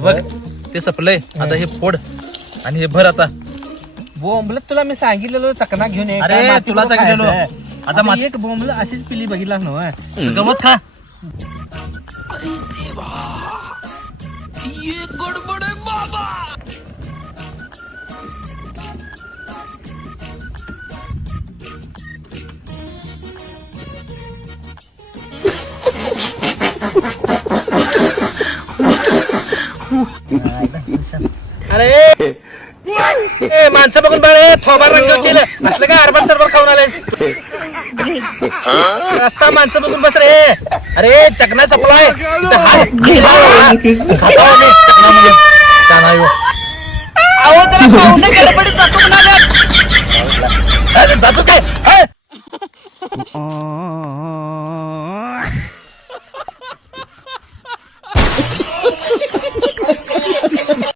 बघ ते सपलंय आता हे फोड आणि हे भर आता. बोंबलत तुला मी सांगितलेलो चकना घेऊन ये. अरे, माती तुला नको सांगितलेलो. खायचं. आता आता एक बोंबल अशीच पिली बघितलास ना गवत खा. अरे ए, माणसं बघून बळे थोबा रंग असलं काय अरबन सरबर खाऊन आले. रस्ता माणसं बघून बस रे. अरे चकना सपलाय इथं हात खाता आम्ही चकनामध्ये. चना यो. अहो त्याला पाहुणे गेले पडी जातो अरे जातोस काय